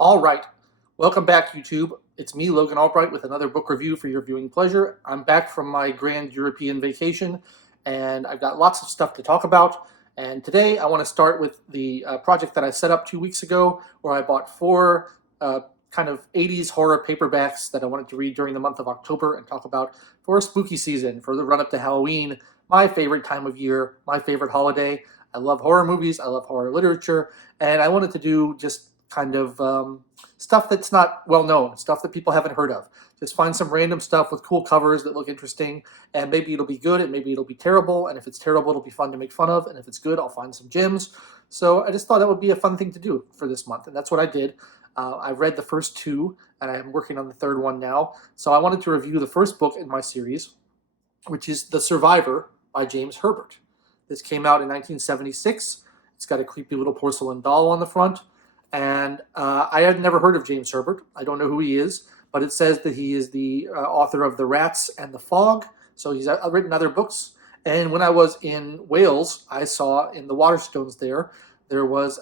All right. Welcome back, YouTube. It's me, Logan Albright, with another book review for your viewing pleasure. I'm back from my grand European vacation, and I've got lots of stuff to talk about. And today I want to start with the project that I set up 2 weeks ago, where I bought four kind of 80s horror paperbacks that I wanted to read during the month of October and talk about for spooky season, for the run-up to Halloween, my favorite time of year, my favorite holiday. I love horror movies, I love horror literature, and I wanted to do just kind of stuff that's not well known, stuff that people haven't heard of. Just find some random stuff with cool covers that look interesting, and maybe it'll be good, and maybe it'll be terrible, and if it's terrible, it'll be fun to make fun of, and if it's good, I'll find some gems. So I just thought that would be a fun thing to do for this month, and that's what I did. I read the first two, and I'm working on the third one now. So I wanted to review the first book in my series, which is The Survivor by James Herbert. This came out in 1976. It's got a creepy little porcelain doll on the front. And I had never heard of James Herbert. I don't know who he is, but it says that he is the author of The Rats and the Fog. So he's written other books. And when I was in Wales, I saw in the Waterstones there was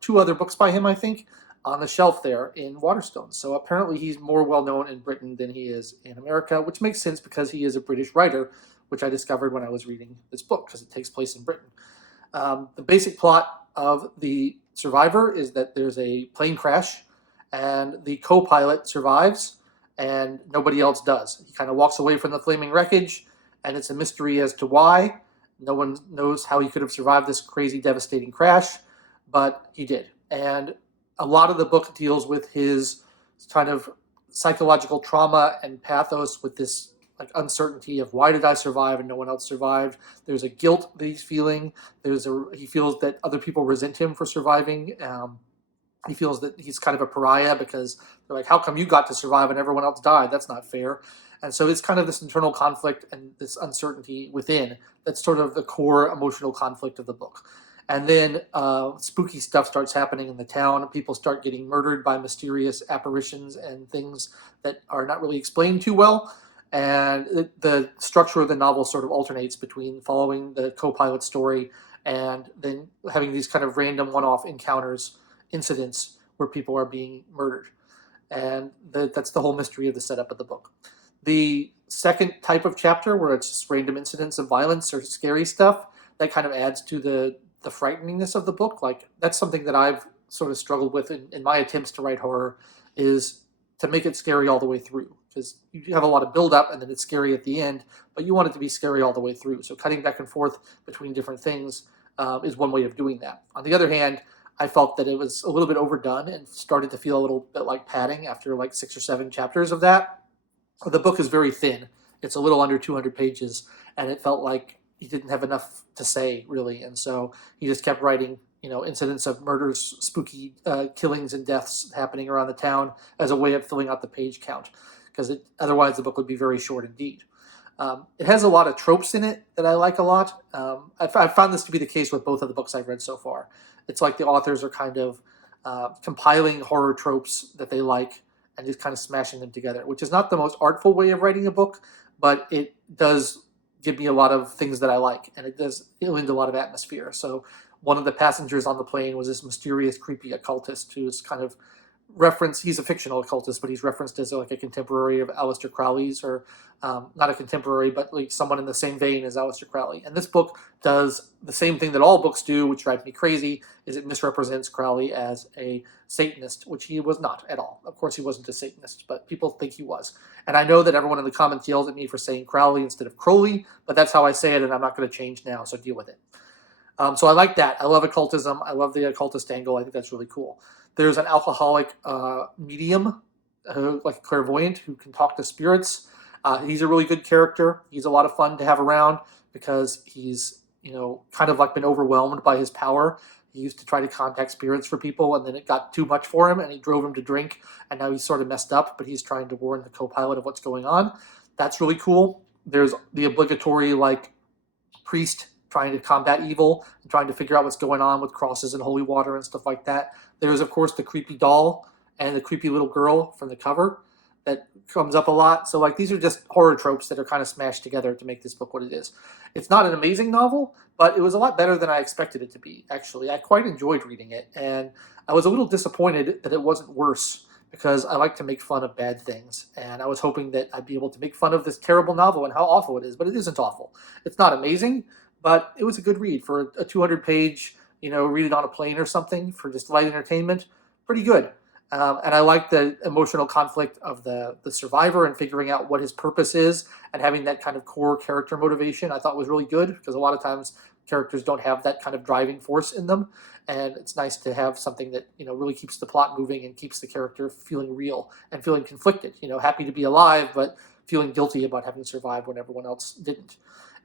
two other books by him, I think, on the shelf there in Waterstones. So apparently he's more well known in Britain than he is in America, which makes sense because he is a British writer, which I discovered when I was reading this book because it takes place in Britain. The basic plot of The Survivor is that there's a plane crash and the co-pilot survives and nobody else does. He kind of walks away from the flaming wreckage, and it's a mystery as to why. No one knows how he could have survived this crazy, devastating crash, but he did. And a lot of the book deals with his kind of psychological trauma and pathos with this like uncertainty of why did I survive and no one else survived. There's a guilt that he's feeling. He feels that other people resent him for surviving. He feels that he's kind of a pariah because they're like, how come you got to survive and everyone else died? That's not fair. And so it's kind of this internal conflict and this uncertainty within that's sort of the core emotional conflict of the book. And then spooky stuff starts happening in the town. People start getting murdered by mysterious apparitions and things that are not really explained too well. And the structure of the novel sort of alternates between following the co-pilot story and then having these kind of random one-off incidents where people are being murdered. And that's the whole mystery of the setup of the book. The second type of chapter, where it's just random incidents of violence or scary stuff, that kind of adds to the frighteningness of the book. Like, that's something that I've sort of struggled with in my attempts to write horror, is to make it scary all the way through. Because you have a lot of build-up and then it's scary at the end, but you want it to be scary all the way through. So cutting back and forth between different things is one way of doing that. On the other hand, I felt that it was a little bit overdone and started to feel a little bit like padding after like 6 or 7 chapters of that. The book is very thin. It's a little under 200 pages, and it felt like he didn't have enough to say, really. And so he just kept writing, incidents of murders, spooky killings and deaths happening around the town as a way of filling out the page count, because otherwise the book would be very short indeed. It has a lot of tropes in it that I like a lot. I've found this to be the case with both of the books I've read so far. It's like the authors are kind of compiling horror tropes that they like and just kind of smashing them together, which is not the most artful way of writing a book, but it does give me a lot of things that I like, and it does lend a lot of atmosphere. So one of the passengers on the plane was this mysterious, creepy occultist who's kind of he's a fictional occultist, but he's referenced as like a contemporary of Aleister Crowley's, or not a contemporary, but like someone in the same vein as Aleister Crowley. And this book does the same thing that all books do, which drives me crazy, is it misrepresents Crowley as a Satanist, which he was not at all. Of course, he wasn't a Satanist, but people think he was. And I know that everyone in the comments yells at me for saying Crowley instead of Crowley, but that's how I say it, and I'm not going to change now, so deal with it. So I like that. I love occultism. I love the occultist angle. I think that's really cool. There's an alcoholic medium, like a clairvoyant, who can talk to spirits. He's a really good character. He's a lot of fun to have around because he's, kind of like been overwhelmed by his power. He used to try to contact spirits for people, and then it got too much for him, and he drove him to drink, and now he's sort of messed up, but he's trying to warn the co-pilot of what's going on. That's really cool. There's the obligatory, like, priest trying to combat evil and trying to figure out what's going on with crosses and holy water and stuff like that. There's, of course, the creepy doll and the creepy little girl from the cover. that comes up a lot. So like these are just horror tropes that are kind of smashed together to make this book what it is. It's not an amazing novel, but it was a lot better than I expected it to be, actually. I quite enjoyed reading it, and I was a little disappointed that it wasn't worse because I like to make fun of bad things, and I was hoping that I'd be able to make fun of this terrible novel and how awful it is, but it isn't awful. It's not amazing, but it was a good read for a 200-page, read it on a plane or something for just light entertainment. Pretty good. And I like the emotional conflict of the survivor and figuring out what his purpose is and having that kind of core character motivation I thought was really good, because a lot of times characters don't have that kind of driving force in them. And it's nice to have something that, really keeps the plot moving and keeps the character feeling real and feeling conflicted, happy to be alive, but feeling guilty about having survived when everyone else didn't.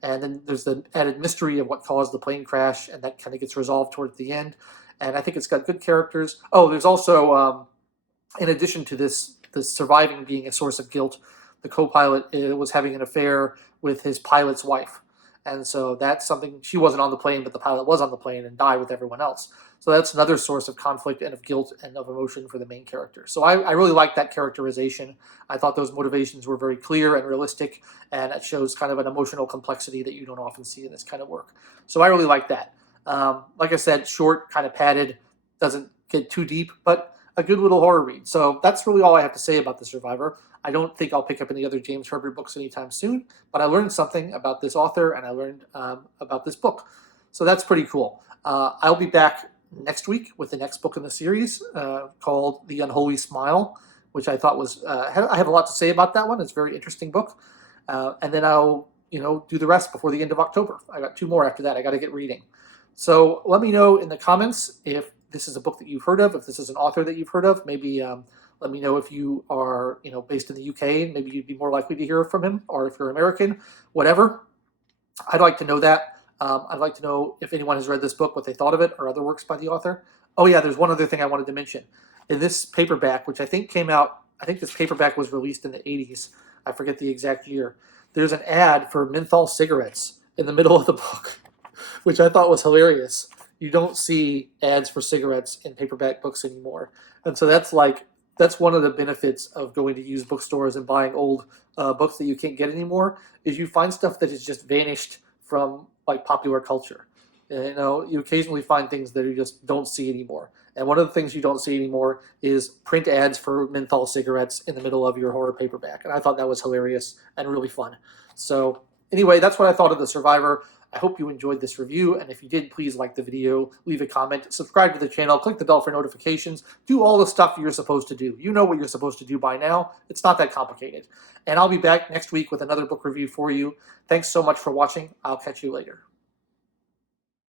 And then there's the added mystery of what caused the plane crash, and that kind of gets resolved towards the end. And I think it's got good characters. Oh, there's also, in addition to this surviving being a source of guilt, the co-pilot was having an affair with his pilot's wife. And so that's something, she wasn't on the plane, but the pilot was on the plane and died with everyone else. So that's another source of conflict and of guilt and of emotion for the main character. So I really like that characterization. I thought those motivations were very clear and realistic, and it shows kind of an emotional complexity that you don't often see in this kind of work. So I really like that. Like I said, short, kind of padded, doesn't get too deep, but a good little horror read. So that's really all I have to say about The Survivor. I don't think I'll pick up any other James Herbert books anytime soon, but I learned something about this author, and I learned about this book. So that's pretty cool. I'll be back next week with the next book in the series called The Unholy Smile, which I thought was, I have a lot to say about that one. It's a very interesting book. And then I'll, do the rest before the end of October. I got 2 more after that. I got to get reading. So let me know in the comments if this is a book that you've heard of, if this is an author that you've heard of. Maybe let me know if you are, based in the UK. Maybe you'd be more likely to hear from him, or if you're American, whatever. I'd like to know that. I'd like to know if anyone has read this book, what they thought of it, or other works by the author. Oh yeah, there's one other thing I wanted to mention. In this paperback, which I think came out, I think this paperback was released in the 80s. I forget the exact year. There's an ad for menthol cigarettes in the middle of the book, which I thought was hilarious. You don't see ads for cigarettes in paperback books anymore. And so that's one of the benefits of going to used bookstores and buying old books that you can't get anymore, is you find stuff that has just vanished from like popular culture. You occasionally find things that you just don't see anymore. And one of the things you don't see anymore is print ads for menthol cigarettes in the middle of your horror paperback. And I thought that was hilarious and really fun. So anyway, that's what I thought of The Survivor. I hope you enjoyed this review, and if you did, please like the video, leave a comment, subscribe to the channel, click the bell for notifications, do all the stuff you're supposed to do. You know what you're supposed to do by now. It's not that complicated. And I'll be back next week with another book review for you. Thanks so much for watching. I'll catch you later.